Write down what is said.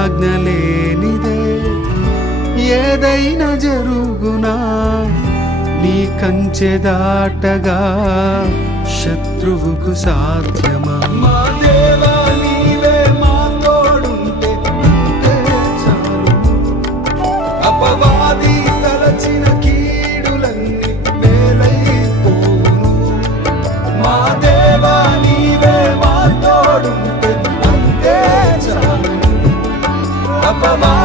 ఆజ్ఞ లేనిదే ఏదైనా జరుగునా, నీ కంచె దాటగా శత్రువుకు సాధ్యమా? మా దేవా నీవే మా తోడుంటే అంతే చాలు. అపవాది తలచిన కీడులన్నీ మేలైపోను. మా దేవా నీవే మా తోడుంటే అంతే చాలు. అపవాది